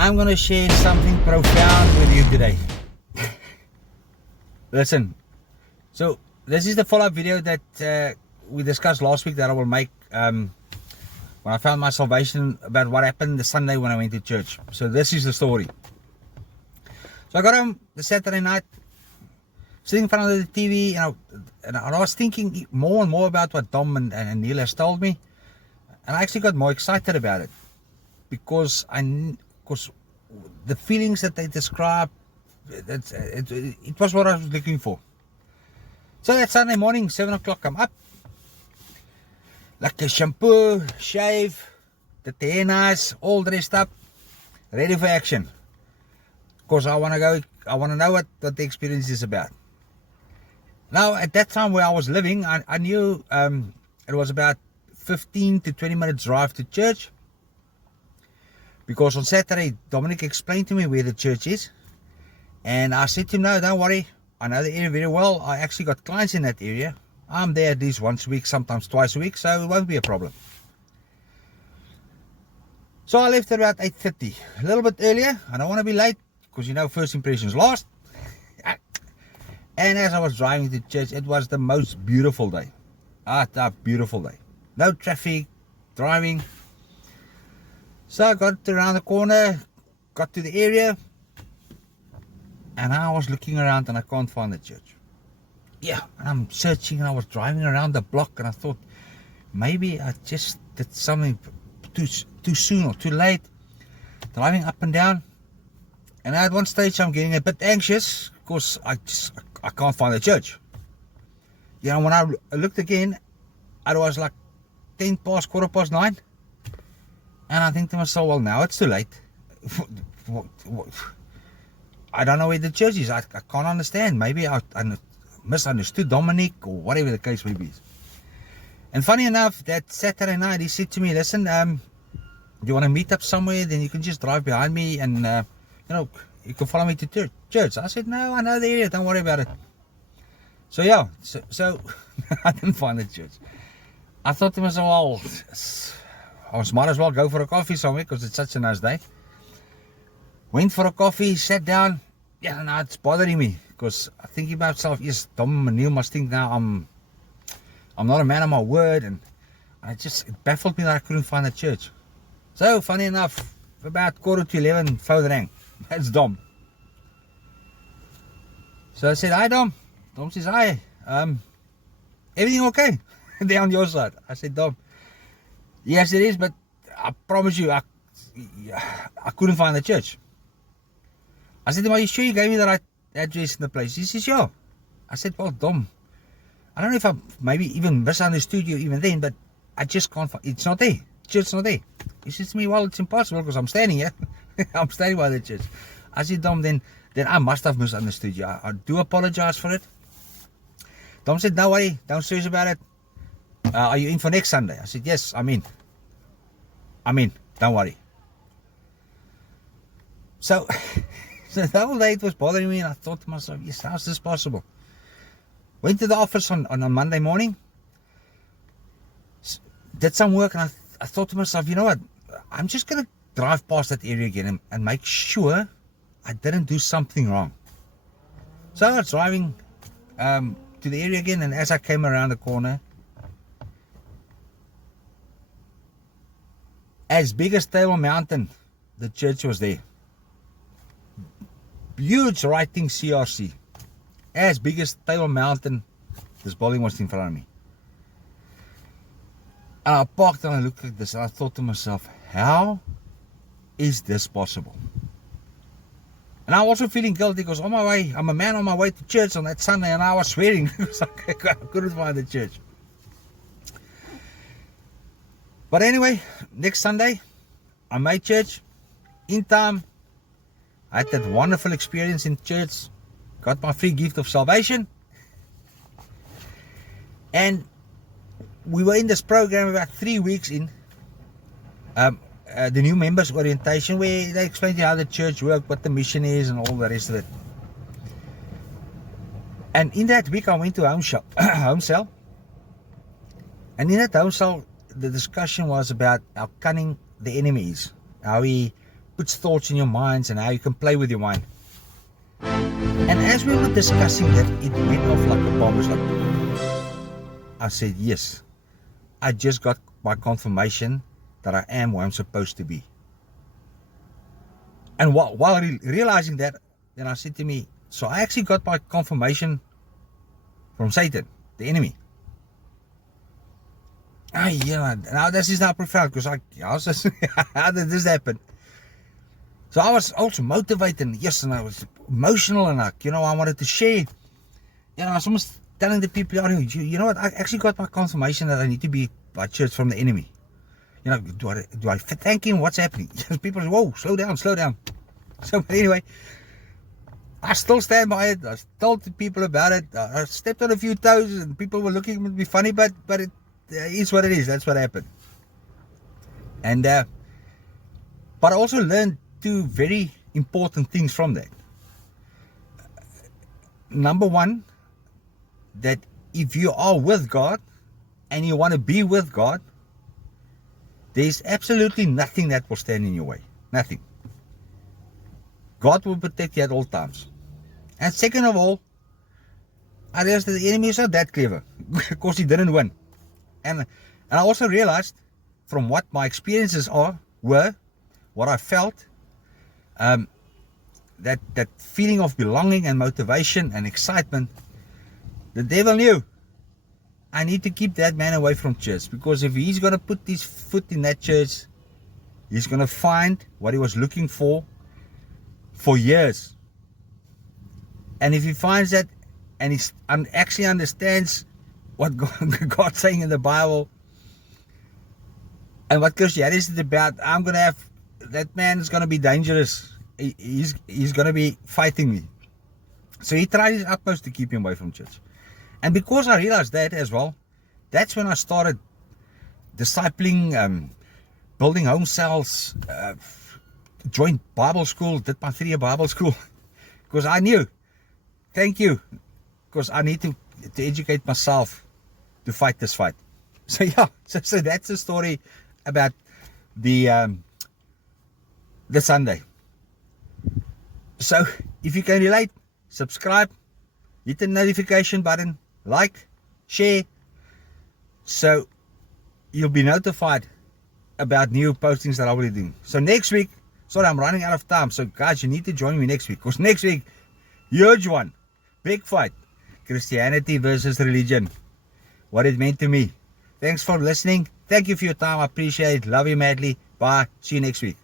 I'm going to share something profound with you today. Listen, so this is the follow-up video that we discussed last week that I will make when I found my salvation, about what happened the Sunday when I went to church. So this is the story. So I got home the Saturday night, sitting in front of the TV, and I was thinking more and more about what Dom and Neil has told me, and I actually got more excited about it because the feelings that they describe, it was what I was looking for. So that Sunday morning, 7 o'clock, I'm up, like a shampoo, shave, the hair nice, all dressed up, ready for action. Because I want to know what the experience is about. Now, at that time where I was living, I knew it was about 15 to 20 minutes drive to church. Because on Saturday, Dominic explained to me where the church is. And I said to him, no, don't worry. I know the area very well. I actually got clients in that area. I'm there at least once a week, sometimes twice a week, so it won't be a problem. So I left at about 8:30, a little bit earlier. I don't want to be late, because you know first impressions last. And as I was driving to church, it was the most beautiful day. A beautiful day. No traffic, driving. So I got around the corner, got to the area, and I was looking around and I can't find the church. Yeah, and I'm searching, and I was driving around the block, and I thought, maybe I just did something too soon or too late. Driving up and down. And at one stage I'm getting a bit anxious because I can't find the church. You know, when I looked again, it was like 10 past, quarter past 9. And I think to myself, well, now it's too late. I don't know where the church is. I can't understand. Maybe I misunderstood Dominic or whatever the case may be. And funny enough, that Saturday night he said to me, listen, you want to meet up somewhere? Then you can just drive behind me and you can follow me to church. I said, no, I know the area, don't worry about it. So yeah, so I didn't find the church. I thought to myself, well, I might as well go for a coffee somewhere because it's such a nice day. Went for a coffee, sat down. Yeah, now it's bothering me because I think about myself, yes, Dom and Neil must think now I'm not a man of my word, and it baffled me that I couldn't find the church. So funny enough, about 10:45, phone rang. That's Dom. So I said, hi Dom. Dom says, hi. Everything okay? There on your side. I said, Dom, yes it is, but I promise you, I couldn't find the church. I said to him, are you sure you gave me the right address in the place? He says, yeah. I said, well Dom, I don't know if I maybe even misunderstood you even then, but I just can't find, it's not there. Church's not there. He says to me, well, it's impossible because I'm standing here. I'm standing by the church. I said, Dom, then I must have misunderstood you. I do apologize for it. Dom said, no worry, don't stress about it. Are you in for next Sunday? I said, yes, I'm in. Don't worry. So the whole day it was bothering me, and I thought to myself, yes, how's this possible? Went to the office on a Monday morning, did some work, and I thought to myself, you know what, I'm just going to drive past that area again and make sure I didn't do something wrong. So I was driving to the area again, and as I came around the corner, as big as Table Mountain, the church was there. Huge writing CRC. As big as Table Mountain, this building was in front of me. And I parked and I looked at this and I thought to myself, how is this possible? And I was also feeling guilty because on my way, I'm a man on my way to church on that Sunday, and I was swearing because I couldn't find the church. But anyway, next Sunday, I made church in time. I had that wonderful experience in church, got my free gift of salvation. And we were in this program about 3 weeks in, the new members orientation, where they explain to you how the church works, what the mission is, and all the rest of it. And in that week I went to home cell. And in that home cell, the discussion was about how cunning the enemy is, how he puts thoughts in your minds and how you can play with your mind. And as we were discussing that, it went off like a bomb. It was like, I said, yes, I just got my confirmation that I am where I'm supposed to be. And while realizing that, then I said to me, so I actually got my confirmation from Satan, the enemy. Ah, yeah, now this is not profound, because how did this happen? So I was also motivated, and yes, and I was emotional, and I wanted to share. I was almost telling the people, you know what, I actually got my confirmation that I need to be by church from the enemy. Do I thank him? What's happening? People say, whoa, slow down. So anyway, I still stand by it. I told the people about it. I stepped on a few toes, and people were looking at me funny, but it is what it is. That's what happened. And but I also learned two very important things from that. Number one, that if you are with God and you want to be with God, there's absolutely nothing that will stand in your way. Nothing. God will protect you at all times. And second of all, I realized that the enemy is not that clever, because he didn't win. And I also realized from what my experiences were, what I felt, that feeling of belonging and motivation and excitement, the devil knew I need to keep that man away from church, because if he's going to put his foot in that church, he's going to find what he was looking for years. And if he finds that, and he actually understands what God's saying in the Bible and what Christianity is about, that man is going to be dangerous. He's going to be fighting me. So he tried his utmost to keep him away from church. And because I realized that as well, that's when I started discipling, building home cells, joined Bible school, did my 3-year Bible school, because I knew, because I need to educate myself to fight this fight. So yeah, so that's the story about the Sunday. So if you can relate, subscribe, hit the notification button, like, share, so you'll be notified about new postings that I will be doing. So next week, sorry, I'm running out of time, so guys, you need to join me next week, because next week, huge one, big fight, Christianity versus religion, what it meant to me. Thanks for listening. Thank you for your time. I appreciate it. Love you madly. Bye. See you next week.